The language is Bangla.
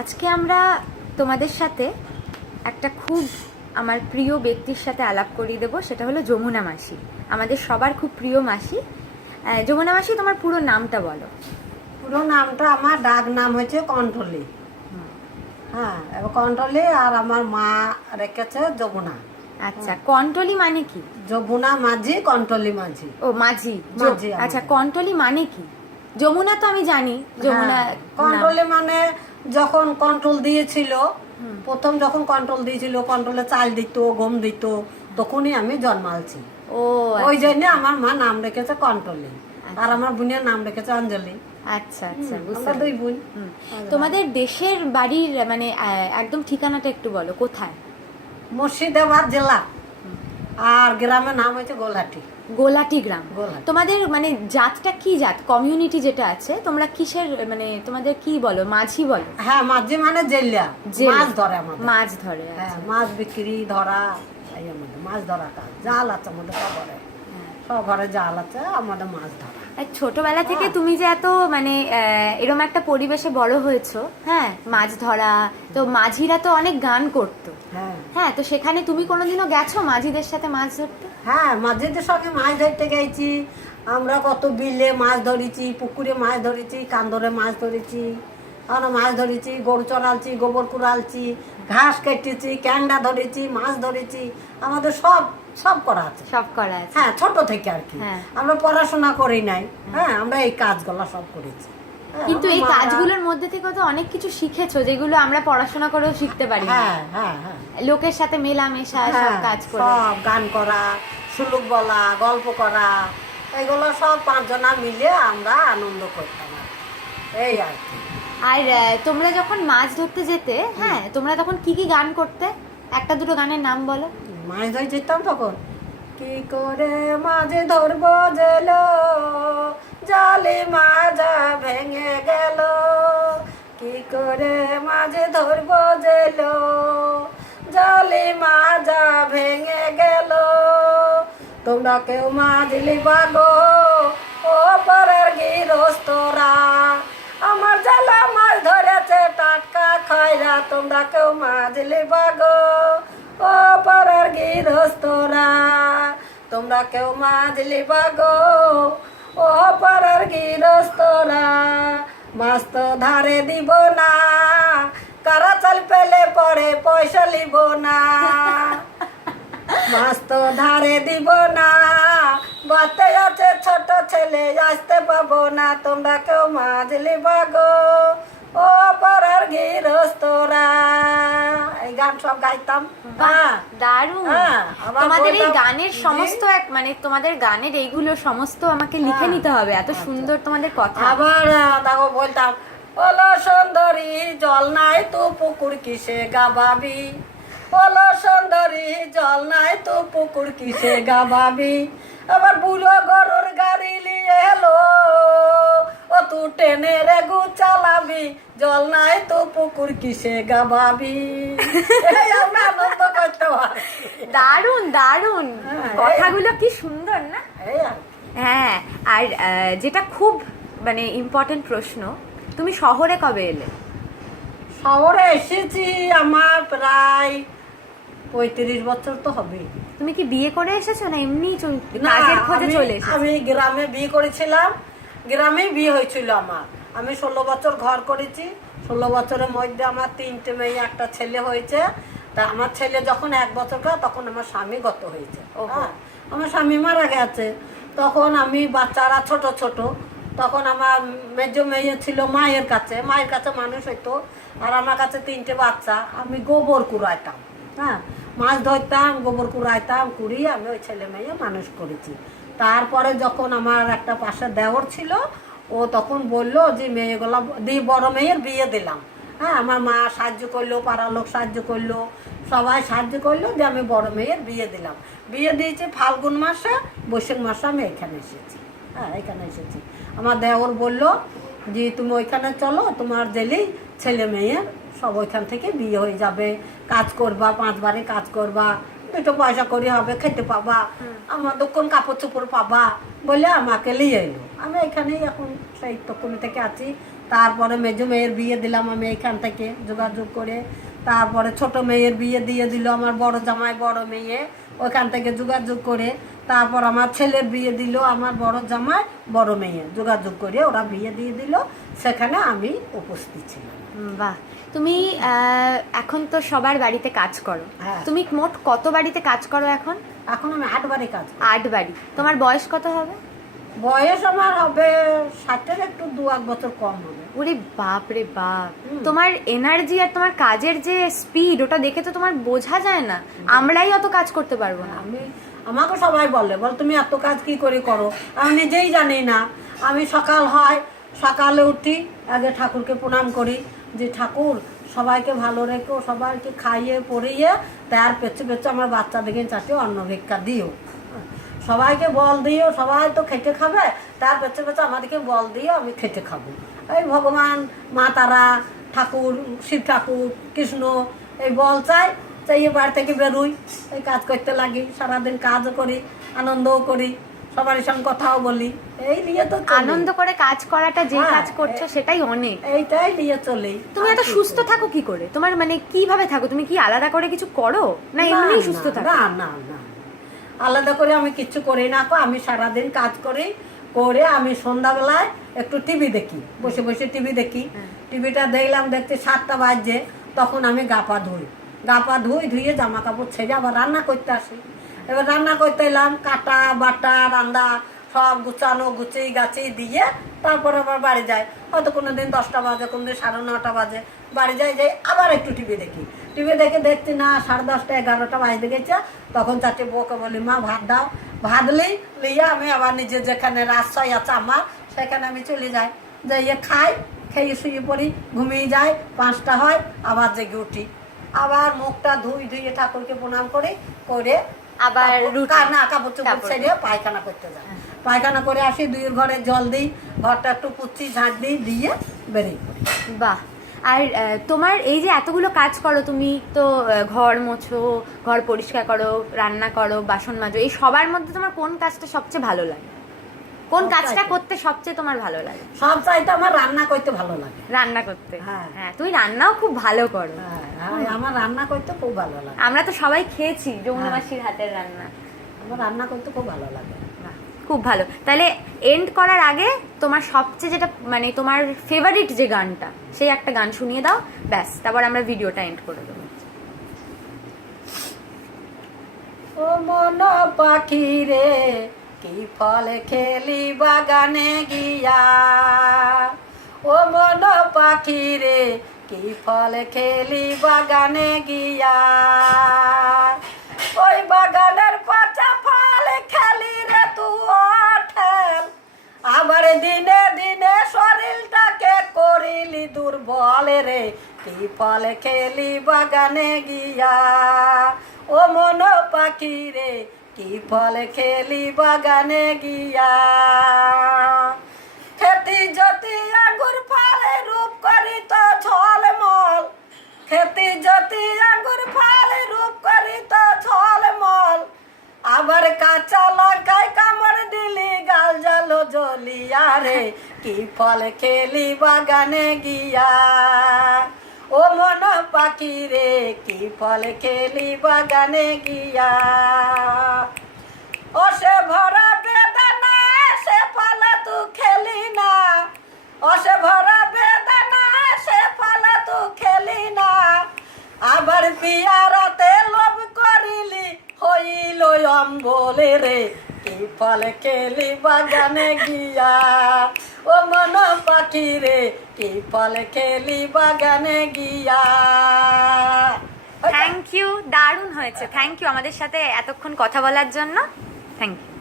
আজকে আমরা তোমাদের সাথে একটা খুব আমার প্রিয় ব্যক্তির সাথে আলাপ করিয়ে দেবো, সেটা হলো যমুনা মাসি। আমাদের সবার খুব প্রিয় মাসি। যমুনা মাসি, তোমার পুরো নামটা বলো। পুরো নামটা আমার ডাক নাম হচ্ছে কণ্ঠলি। হ্যাঁ, এবার কণ্ঠলি, আর আমার মা রেখেছে যমুনা। আচ্ছা, কণ্ঠলি মানে কি? যমুনা মাঝি, কণ্ঠলি মাঝি। ও মাঝি। মাঝি আমাদের। আচ্ছা, কণ্ঠলি মানে কি? যমুনা তো আমি জানি, যমুনা। হ্যাঁ, কণ্ঠলি মানে যখন কন্ট্রোল দিয়েছিল, প্রথম যখন কন্ট্রোল দিয়েছিল, কন্ট্রোলে চাল দিত, গম দিত, তখনই আমি জন্মালছি। ও ওই জন্য আমার মা নাম রেখেছে কণ্ঠলি, আর আমার বোনের নাম রেখেছে অঞ্জলি। আচ্ছা আচ্ছা, আমরা বুঝতে দুই বোন। তোমাদের দেশের বাড়ির মানে একদম ঠিকানাটা একটু বলো, কোথায়? মুর্শিদাবাদ জেলা, আর গ্রামের নাম হচ্ছে গোলাটি। গোলাটি গ্রাম। গোলাটি। তোমাদের মানে জাতটা কি জাত, কমিউনিটি যেটা আছে, তোমরা কিসের মানে তোমাদের কি বলো, মাঝি বলো? হ্যাঁ, মাঝি মানে জেলিয়া, মাছ ধরে আমাদের। মাছ ধরে। হ্যাঁ, মাছ বিক্রি ধরা, এই আমাদের মাছ ধরা কাজ। জাল আছে আমাদের সব ঘরে, সব ঘরে জাল আছে, আমাদের মাছ ধরা। আর ছোটবেলা থেকে তুমি যে এত মানে এরকম একটা পরিবেশে বড় হয়েছো, হ্যাঁ, মাছ ধরা, তো মাঝিরা তো অনেক গান করতো। হ্যাঁ হ্যাঁ, তো সেখানে তুমি কোনোদিনও গেছো মাঝিদের সাথে মাছ ধরতে? হ্যাঁ, মাঝিদের সঙ্গে মাছ ধরতে গেছি আমরা। কত বিলে মাছ ধরেছি, পুকুরে মাছ ধরেছি, কান্দরে মাছ ধরেছি, আমরা মাছ ধরেছি, গরু চড়ালছি, গোবর কুড়ালছি, ঘাস কেটেছি, ক্যাংড়া ধরেছি, মাছ ধরেছি। আমাদের সব সব করা আছে। সব করা আছে। হ্যাঁ, ছোট থেকে আর কি। হ্যাঁ। আমরা পড়াশোনা করি নাই। হ্যাঁ, আমরা এই কাজগুলো সব করেছি। হ্যাঁ, কিন্তু এই আমার মারা- কাজগুলোর মধ্যে থেকে তো অনেক কিছু শিখেছো, যেগুলো আমরা পড়াশোনা করেও শিখতে পারি না। হ্যাঁ হ্যাঁ হ্যাঁ, লোকের সাথে মেলামেশা, সব হ্যাঁ, কাজ করে। সব গান করা, সুলুক বলা, গল্প করা, এগুলো সব পাঁচজনা মিলে আমরা আনন্দ করতাম আর কি। এই আর কি। আর তোমরা যখন মাছ ধরতে যেতে, হ্যাঁ, তোমরা তখন কি কি গান করতে? একটা দুটো গানের নাম বলো। মাছ ধরে যেতাম তখন। কি করে মাঝে ধরবো জেলো, জালে মাজা ভেঙে গেল। কি করে মাঝে ধরবো জেলো, জালে মাজা ভেঙে গেল। তোমরা কেউ মাছ লিবা গো, ও পরের গৃহস্থরা, আমার জালা মাছ ধরেছে টাটকা খাইরা। তোমরা কেউ মাছ লিবা গো, ও পরের গৃহস্থরা, তোমরা কেউ মাছ লিবা গো, ও পরের গৃহস্থরা। মাছ তো ধারে দিব না, কারা চাল পেলে পরে পয়সা লিব না। মাছ তো ধারে দিব না, বাতে আছে ছোট ছেলে, আসতে পাবো না। তোমরা কেউ মাছ লিবা গো, ও পাড়ার গৃহস্থরা। এই গান সব গাইতাম। হ্যাঁ, দারুণ। হ্যাঁ, আবার তোমাদের এই বলতাম, গানের সমস্ত মানে তোমাদের গানের এইগুলো সমস্ত আমাকে লিখে হ্যাঁ। নিতে হবে, এত সুন্দর তোমাদের কথা। আবার দেখো বলতাম, ওলো সুন্দরী জল নাই তো পুকুর কিসে গাবাবি, ওলো সুন্দরী জল নাই তো পুকুর কিসে গাবাবি। আবার বুড়ো গরুর গাড়ি নিয়ে এলো, ও তু টেনে রে গু চালাবি, জল নাই তো পুকুর কিসে গাবাবি। এই আমরা আনন্দ করতে পারি। দারুণ দারুণ, হ্যাঁ, কথাগুলো কি সুন্দর না? এই আর কি। হ্যাঁ, আর যেটা খুব মানে ইম্পর্টেন্ট প্রশ্ন, তুমি শহরে কবে এলে? শহরে এসেছি আমার প্রায় 35 বছর তো হবে। তুমি কি বিয়ে করে এসেছো না এমনি কাজের খোঁজে চলে এসেছো? আমি গ্রামে বিয়ে করেছিলাম, গ্রামেই বিয়ে হয়েছিল আমার। আমি 16 বছর ঘর করেছি। 16 বছরের মধ্যে আমার 3টে মেয়ে, একটা ছেলে হয়েছে। তা আমার ছেলে যখন 1 বছর কার, তখন আমার স্বামী গত হয়েছে। হ্যাঁ, আমার স্বামী মারা গেছে। তখন আমি বাচ্চারা ছোট ছোট, তখন আমার মেজো মেয়ে ছিল মায়ের কাছে, মায়ের কাছে মানুষ হইতো। আর আমার কাছে 3টে বাচ্চা, আমি গোবর কুড়াইতাম। হ্যাঁ, মাছ ধরতাম, গোবর কুড়াইতাম, কুড়িয়ে আমি ওই ছেলে মেয়ে মানুষ করেছি। তারপরে যখন আমার একটা পাশে দেওর ছিল, ও তখন বললো যে মেয়েগুলো দিয়ে বড় মেয়ের বিয়ে দিলাম। হ্যাঁ, আমার মা সাহায্য করলো, পাড়ার লোক সাহায্য করলো, সবাই সাহায্য করলো, যে আমি বড় মেয়ের বিয়ে দিলাম। বিয়ে দিয়েছি ফাল্গুন মাসে, বৈশাখ মাসে আমি এখানে এসেছি। হ্যাঁ, এখানে এসেছি। আমার দেওর বললো যে তুমি ওইখানে চলো, তোমার জেলেই ছেলে মেয়ের সব ওইখান থেকে বিয়ে হয়ে যাবে, কাজ করবা, 5 বারে কাজ করবা, 2 পয়সা করে হবে, খেতে পাবা, আমার দোকান কাপড় চোপড় পাবা বলে আমাকে নিয়ে এলো। আমি এখানেই এখন সেই তখন থেকে আছি। তারপরে মেজো মেয়ের বিয়ে দিলাম আমি এইখান থেকে যোগাযোগ করে। তারপরে ছোট মেয়ের বিয়ে দিয়ে দিল আমার বড় জামাই বড় মেয়ে ওইখান থেকে যোগাযোগ করে। তারপর আমার ছেলের বিয়ে দিল আমার বড় জামাই বড় মেয়ে যোগাযোগ করে, ওরা বিয়ে দিয়ে দিল, সেখানে আমি উপস্থিত ছিলাম। বাহ, তুমি এখন তো সবার বাড়িতে কাজ করো। হ্যাঁ। তুমি মোট কত বাড়িতে কাজ করো এখন? এখন আমি 8 বারে কাজ করি। 8 বাড়ি। তোমার বয়স কত হবে? বয়স আমার হবে 60-এর একটু 2-1 বছর কম হবে। ওরে বাপ রে বাপ, তোমার এনার্জি আর তোমার কাজের যে স্পিড, ওটা দেখে তো তোমার বোঝা যায় না। আমরাই অত কাজ করতে পারবো না। আমাকে সবাই বল তুমি এত কাজ কি করে করো, আমি নিজেই জানি না। আমি সকাল হয়, সকালে উঠি, আগে ঠাকুরকে প্রণাম করি যে ঠাকুর সবাইকে ভালো রেখো, সবাইকে খাইয়ে পরিয়ে, তার পেছনে পেছনে আমার বাচ্চাদেরকে 4টি অন্ন ভিক্ষা দিও, সবাইকে বল দিও, সবাই তো খেটে খাবে, তার পেছনে পেছনে আমাদেরকে বল দিও, আমি খেটে খাবো। এই ভগবান, মা তারা, ঠাকুর, শিব ঠাকুর, কৃষ্ণ, এই বল চাই, চাইয়ে বাড়ি থেকে বেরোই, এই কাজ করতে লাগি, সারাদিন কাজও করি, আনন্দও করি, সবার সঙ্গে কথাও বলি, এই নিয়ে তো আনন্দ করে কাজ করাটা যে কাজ করছো সেটাই অনেক, এইটাই নিয়ে চলি। তুমি এত সুস্থ থাকো কি করে? তোমার মানে কিভাবে থাকো? তুমি কি আলাদা করে কিছু করো না এমনি সুস্থ থাকো? না না না, আলাদা করে আমি কিছু করি না। আমি সারাদিন কাজ করি, করে আমি সন্ধ্যাবেলায় একটু টিভি দেখি, বসে বসে টিভি দেখি। টিভিটা দেখলাম, দেখতে 7টা বাজে, তখন আমি গা পা ধুয়ে জামা কাপড় ছেড়ে আবার রান্না করতে আসি। এবার রান্না করতে এলাম, কাটা বাটা রান্না সব গুছানো গুছিয়ে গাছি দিয়ে তারপর আবার বাড়ি যাই। হয়তো কোনো দিন 10টা বাজে, কোনো দিন 9:30 বাজে, বাড়ি যাই আবার একটু টিভি দেখি। টিভি দেখতে না 10:30 11টা বাজতে গেছে, তখন 4টে বউকে বলি মা ভাত দাও, ভাত লিয়ে আমি আবার নিজে যেখানে রাস্তায় আছে আমার, সেখানে আমি চলে যাই, যাইয়ে খাই, খেয়ে শুয়ে পড়ি, ঘুমিয়ে যাই। 5টা হয়, আবার জেগে উঠি, আবার মুখটা ধুয়ে ঠাকুরকে প্রণাম করি, করে আবার কাপড় চোপড় ছেড়ে পায়খানা করতে যাই। পায়খানা করে আসি, 2 ঘরে জল দিই, ঘরটা একটু পুচ্ছি ঝাঁট দিই, দিয়ে বেরিয়ে পড়ি। বাহ, আর তোমার এই যে এতগুলো কাজ করো, তুমি তো ঘর মোছো, ঘর পরিষ্কার করো, রান্না করো, বাসন মাজো, এই সবার মধ্যে তোমার কোন কাজটা সবচেয়ে ভালো লাগে? কোন কাজটা করতে সবচেয়ে তোমার ভালো লাগে? সব চাইতে আমার রান্না করতে ভালো লাগে। রান্না করতে? হ্যাঁ। হ্যাঁ, তুমি রান্নাও খুব ভালো করো। আমার রান্না করতে খুব ভালো লাগে। আমরা তো সবাই খেয়েছি যমুনা মাসির হাতের রান্না। আমার রান্না করতে খুব ভালো লাগে। খুব ভালো। তাহলে এন্ড করার আগে তোমার সবচেয়ে যেটা মানে তোমার ফেভারিট যে গানটা, সেই একটা গান শুনিয়ে দাও, ব্যাস, তারপর আমরা ভিডিওটা এন্ড করে দেবো। ও মন পাখি রে, কি ফল খেলি বাগানে গিয়া, ও মন পাখি রে, কি ফল খেলি বাগানে গিয়া, ওই বাগানের পচা ফল খেলি রে তুই, আবার দিনে দিনে শরীরটাকে করিলি দুর্বল রে, কি ফল খেলি বাগানে গিয়া, ও মন পাখি রে, কি ফল খেলি বাগানে গিয়া, খেতি যদি আঙ্গুর ফলে রূপ করি তো ঝলমল, খেতি যদি আঙ্গুর ফলে রূপ করি তো ঝলমল, আবার কাঁচা লঙ্কায় কামড় দিলি গাল জ্বালো জ্বলিয়া রে, কি ফল খেলি বাগানে গিয়া, ও মন পাখি রে, কি ফল খেলি বাগানে গিয়া, ও সে ভরা বেদনা সে ফল তু খেলি না, ও সে ভরা বেদনা সে ফল তু খেলি না, আবার পিয়ারাতে লোভ করিলি হইল অম্বলে রে, কি ফল খেলি বাগানে গিয়া, ও মন পাখি রে, কি ফল খেলি বাগানে গিয়া। থ্যাংক ইউ, দারুণ হয়েছে। থ্যাংক ইউ আমাদের সাথে এতক্ষণ কথা বলার জন্য। Thank you.